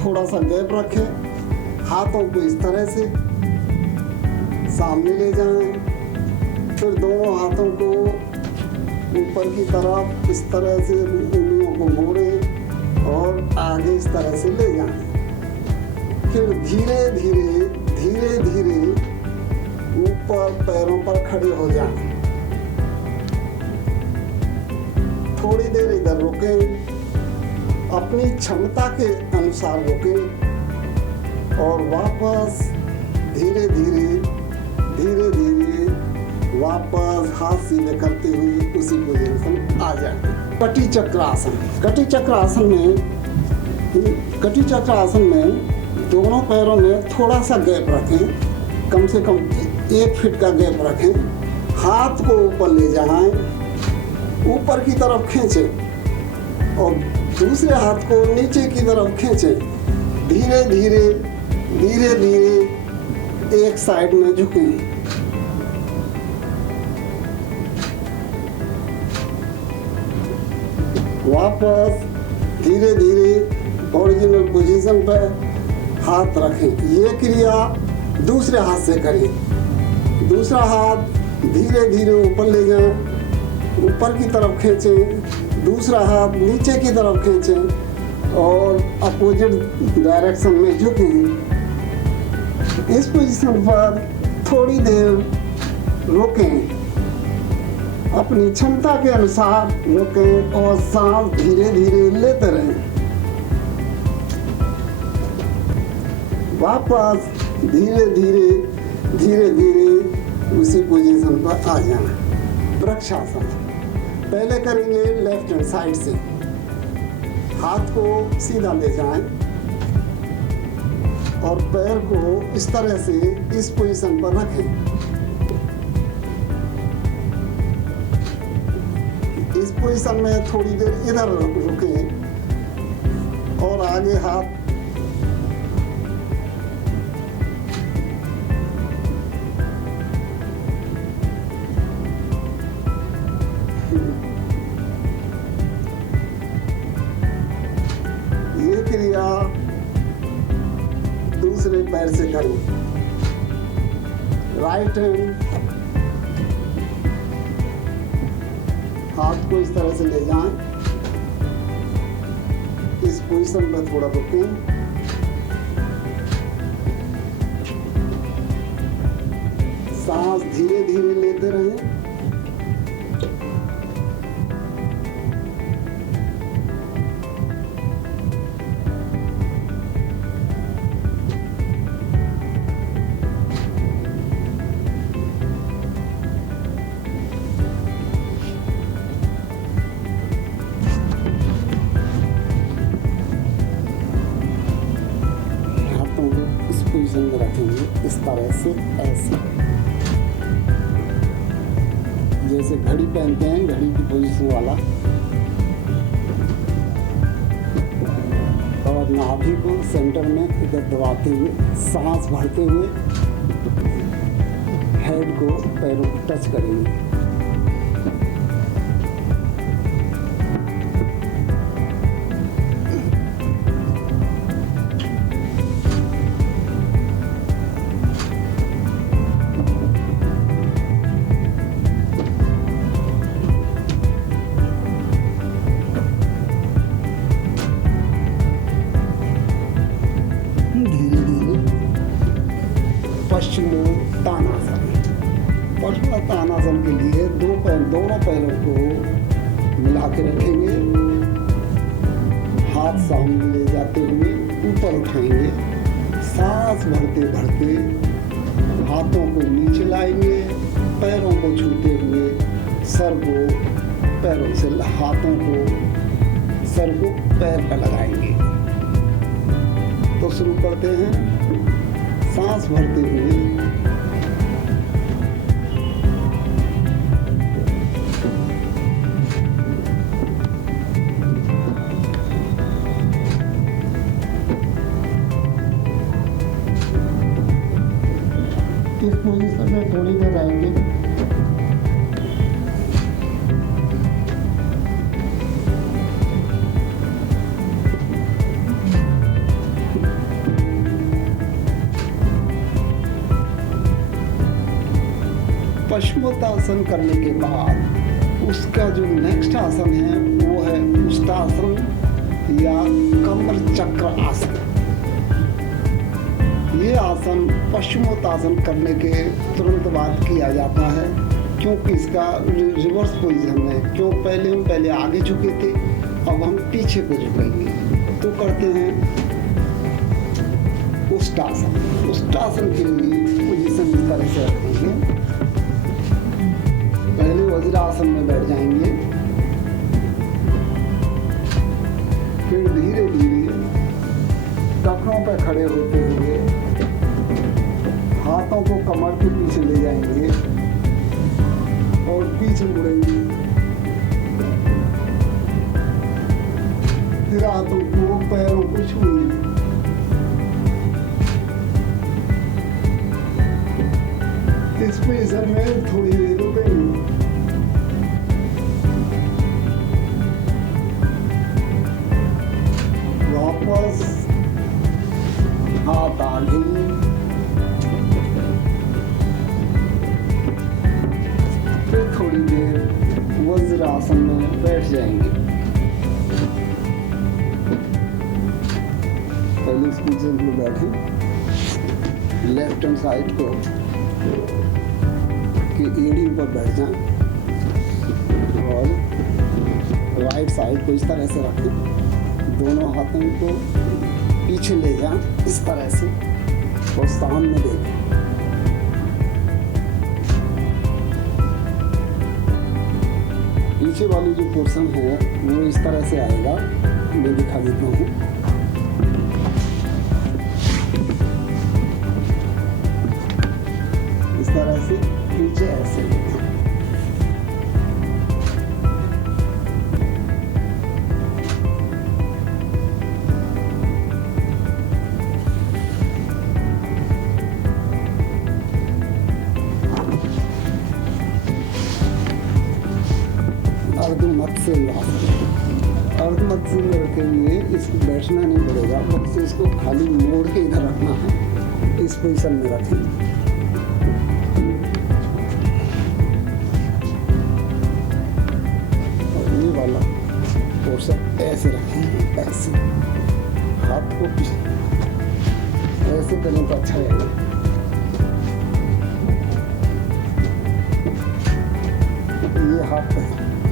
थोड़ा सा गैप रखें। हाथों को इस तरह से सामने ले जाएं, फिर दोनों हाथों को ऊपर की तरफ इस तरह से उंगलियों को मोड़ें और आगे इस तरह से ले जाएं। फिर धीरे धीरे धीरे धीरे ऊपर पैरों पर खड़े हो जाएं। थोड़ी देर इधर रुकें, अपनी क्षमता के अनुसार रुकें और वापस धीरे धीरे धीरे धीरे वापस हाथ सीधे करते हुए उसी पोजीशन आ जाए। कटी चक्रासन। कटी चक्रासन में दोनों पैरों में थोड़ा सा गैप रखें, कम से कम 1 फीट का गैप रखें। हाथ को ऊपर ले जाएं, ऊपर की तरफ खींचें और दूसरे हाथ को नीचे की तरफ खींचें। धीरे धीरे धीरे धीरे एक साइड में झुकें। वापस धीरे धीरे ओरिजिनल पोजीशन पर हाथ रखें। ये क्रिया दूसरे हाथ से करें। दूसरा हाथ धीरे धीरे ऊपर ले जाएं, ऊपर की तरफ खींचें, दूसरा हाथ नीचे की तरफ खींचें और अपोजिट डायरेक्शन में झुकें। इस पोजीशन पर थोड़ी देर रुकें, अपनी क्षमता के अनुसार रुकें और सांस धीरे धीरे लेते रहें। वापस धीरे धीरे धीरे धीरे उसी पोजीशन पर आ जाना। वृक्षासन पहले करेंगे लेफ्ट हैंड साइड से। हाथ को सीधा ले जाएं और पैर को इस तरह से इस पोजीशन पर रखें। इस पोजीशन में थोड़ी देर इधर रुकें और आगे हाथ क्रिया दूसरे पैर से करें। राइट हैंड हाथ को इस तरह से ले जाएं, इस पोजीशन में थोड़ा रुकें, सांस धीरे धीरे लेते रहें। पोजीशन में रखेंगे इस तरह से, ऐसे जैसे घड़ी पहनते हैं, घड़ी की पोजीशन वाला। और नाभि को सेंटर में इधर दबाते हुए, सांस भरते हुए हेड को पैरों को टच करेंगे। पश्चिमोत्तानासन। पश्चिमोत्तानासन के लिए दोनों पैरों को मिला के रखेंगे। हाथ सामने ले जाते हुए ऊपर उठाएंगे। सांस भरते भरते हाथों को नीचे लाएंगे, पैरों को छूते हुए सर को पैरों से, हाथों को सर को पैर पर लगाएंगे। तो शुरू करते हैं। सांस भरते हुए इस पोजीशन में थोड़ी देर रहेंगे। पश्चिमोत्तासन करने के बाद उसका जो नेक्स्ट आसन है वो है उष्टासन या कमर चक्र आसन। ये आसन पश्चिमोत्तासन करने के तुरंत बाद किया जाता है, क्योंकि इसका रिवर्स पोजीशन है। क्यों पहले आगे झुके थे, अब हम पीछे को झुकेंगे। तो करते हैं उष्टासन। उष्टासन के लिए पोजीशन इस तरह से रखेंगे। पहले वज्रासन में बैठ जाएंगे, फिर धीरे धीरे टखनों पर खड़े होते हुए हाथों को कमर के पीछे ले जाएंगे और पीछे मुड़ेंगे। फिर हाथों को पैरों को छूएंगे। इस पोजीशन में थोड़ी देर रुकेंगे। वापस हाथ आगे, फिर थोड़ी देर वज्रासन में बैठ जाएंगे। पहले इस पोजीशन में बैठे, लेफ्ट हैंड साइड को की एड़ी पर बैठ जाएं और राइट साइड को इस तरह से रखें। दोनों हाथों को पीछे ले जाएं इस तरह से और सामने देखें। पीछे वाली जो पोर्शन है वो इस तरह से आएगा, मैं दिखा देता हूँ। इस तरह से पीछे ऐसे अर्धमत्स्य के लिए इसको बैठना नहीं पड़ेगा, बस इसको खाली मोड़ के इधर रखना है। इस पोजीशन में रखें। और ये वाला पोर्शन ऐसे रखें, ऐसे हाथ को ऐसे करें तो अच्छा रहेगा।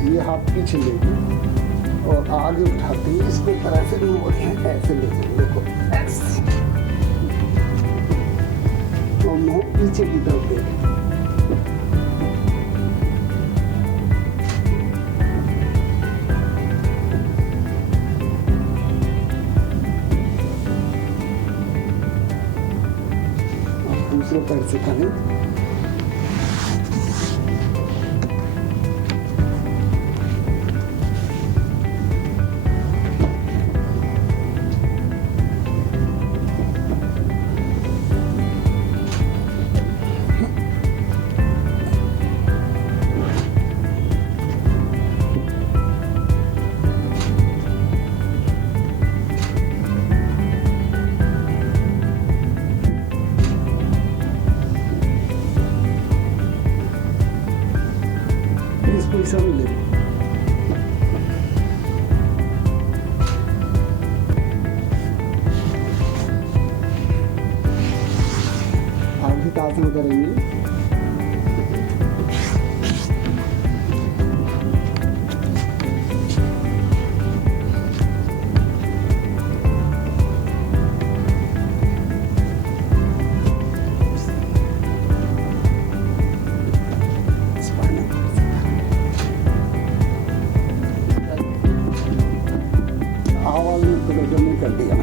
ये हाथ पीछे लेके और आगे उठाते हैं, इसको तरह से मोड़ते हैं, ऐसे लेके देखो ऐसे, और मुंह पीछे की तरफ देखें। दूसरे पैर से करें। पोजीशन ले आगे का आसन करेंगे। कर दिया।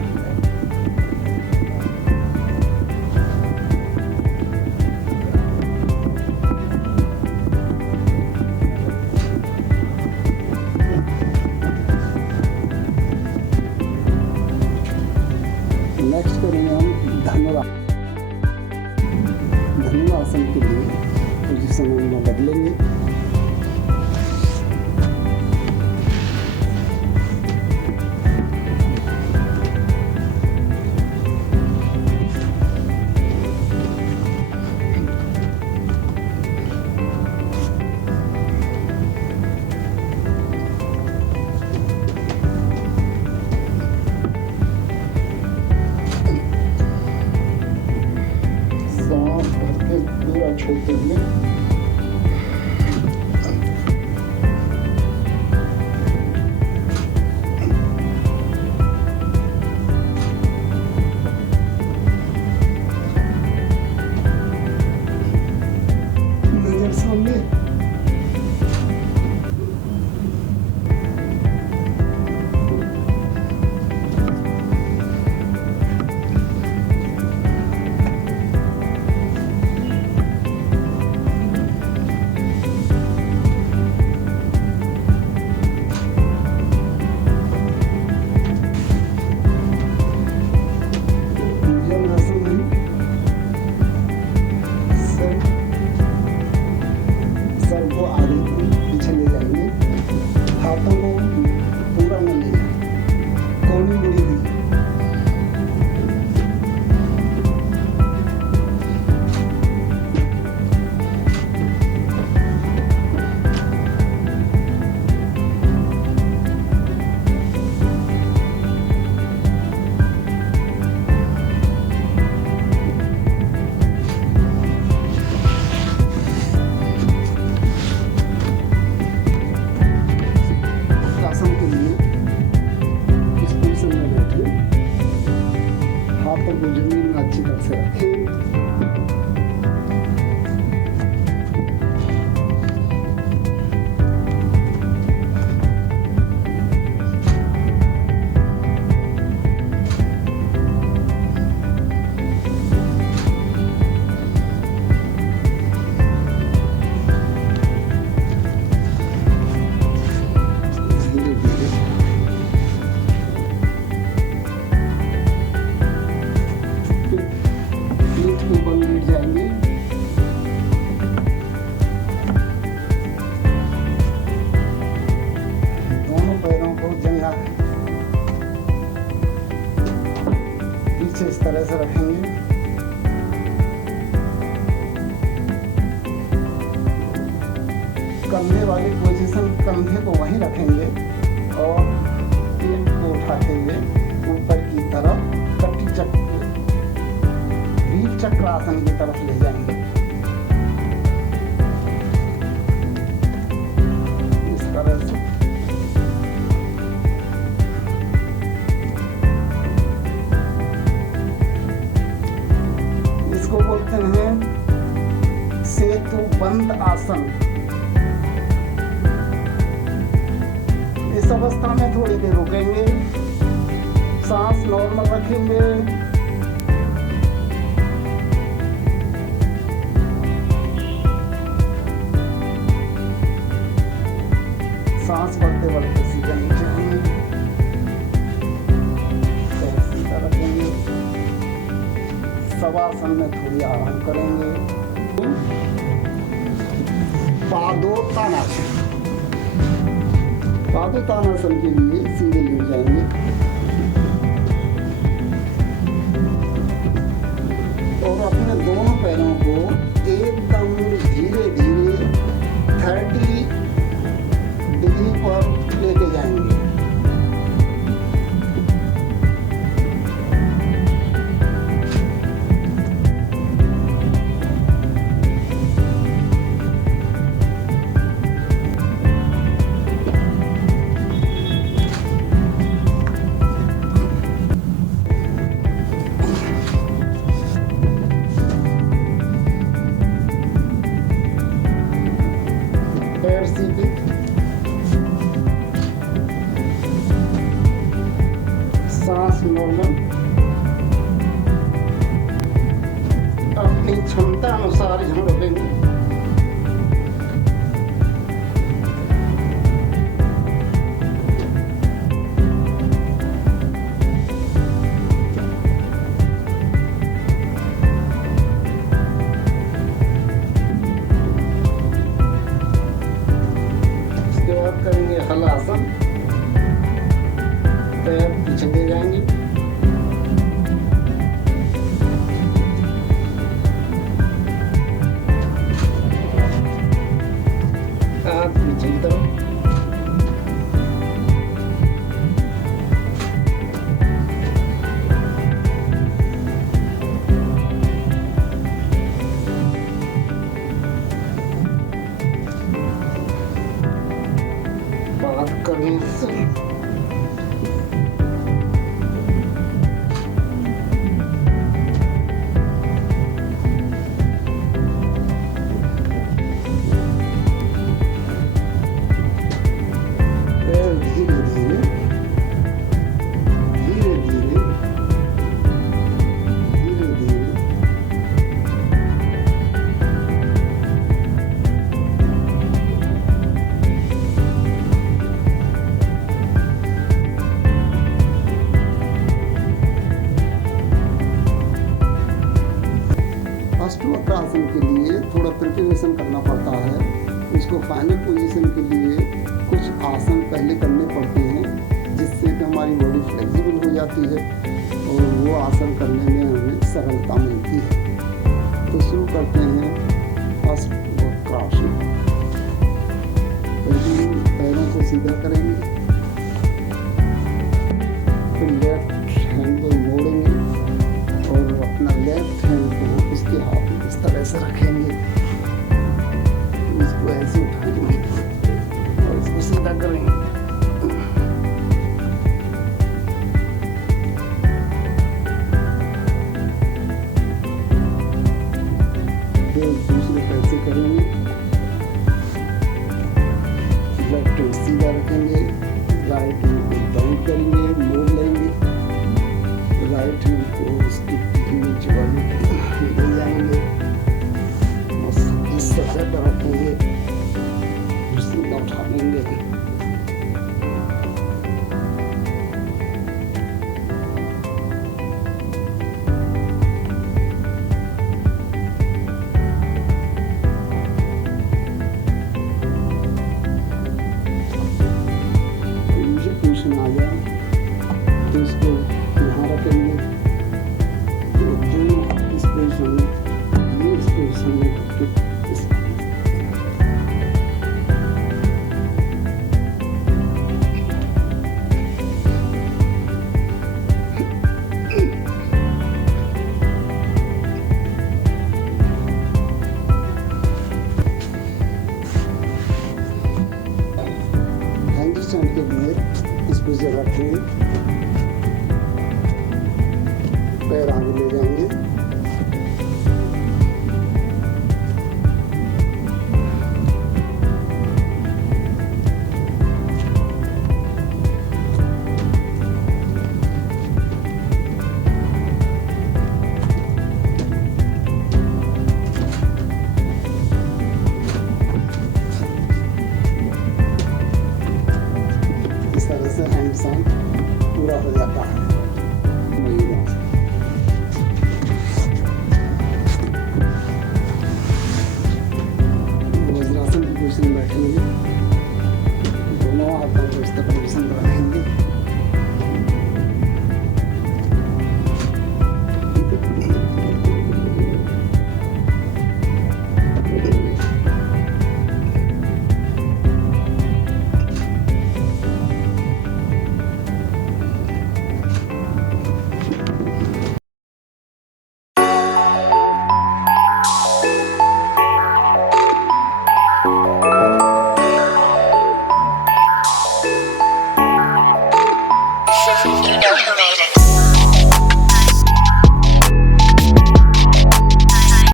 नेक्स्ट करेंगे हम धनुरासन के लिए पोजीशन हम बदलेंगे। होते हुए नजर सामने इस तरह से रखेंगे। कंधे वाली पोजीशन, कंधे को वहीं रखेंगे और पेट को उठाते हुए ऊपर की तरफ कटी चक्र, वीर चक्रासन की तरफ ले जाएंगे। इस तरह से इसको बोलते हैं सेतु बंद आसन। इस अवस्था में थोड़ी देर रुकेंगे, सांस नॉर्मल रखेंगे, सांस बढ़ते बढ़ते सीधा नीचे आएंगे, सीधा रखेंगे, शवासन में थोड़ी आराम करेंगे। पादोत्तानासन, पादोत्तानासन के लिए सीधे लेट जाएंगे और अपने दोनों पैरों को एकदम धीरे धीरे 30 डिग्री पर लेके जाएंगे। पैर सीधे, सांस नॉर्मल, अपनी क्षमता अनुसार यहाँ रुकेंगे। करेंगे हलासन, पैर पीछे ले जाएंगे, हाथ पीछे की तरफ, हमारी बॉडी फ्लेक्सिबल हो जाती है और वो आसन करने में हमें सरलता मिलती है। तो शुरू करते हैं फर्स्ट वक्रासन। पहले पैरों को सीधा करेंगे, फिर लेफ्ट हैंड को मोड़ेंगे और अपना लेफ्ट हैंड को उसके हाथ में इस तरह से रखेंगे, इसको ऐसे उठाएंगे और इसको सीधा करेंगे। फिर दूसरे पैर से करेंगे, लेफ्ट हैंड सीधा रखेंगे, राइट हैंड को डाउन करेंगे, मोड़ लेंगे, राइट हैंड को उसकी नीचे वाली ले जाएंगे और इस सतह पर रखेंगे, सीधा उठा लेंगे। आ गया तो इसको यहाँ रखेंगे, तो दोनों इस पोजीशन में, ये इस पोजीशन में रख के इस हैंडस्टैंड के लिए इस पोजीशन रखेंगे, पैर आगे ले जाएंगे, इस तरह से हैंडस्टैंड पूरा हो जाता है।